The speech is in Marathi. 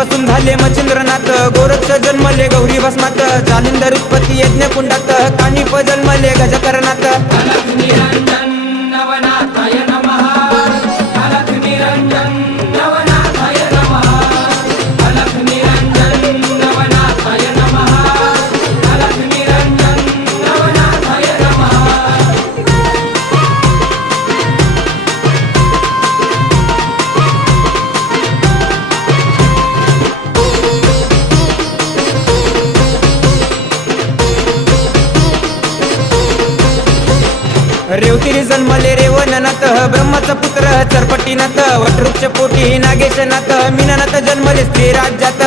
पासून झाले मच्छिंद्रनाथ, गोरक्ष जन्मले गौरी भस्मात, जालिंदर उत्पत्ती यज्ञ कुंडात, कानिप जन्मले गजकरणात. अलख निरंजन नवनाथाय नमः, अलख निरंजन नवनाथाय नमः, अलख निरंजन नवनाथाय नमः, अलख निरंजन नवनाथाय नमः. रेवतिरी जन्मले रेवणनाथ, ब्रह्माचा पुत्र चरपटीनाथ, वटवृक्ष पोटी नागेशनाथ, मीननाथ जन्मले स्त्री राज्यात.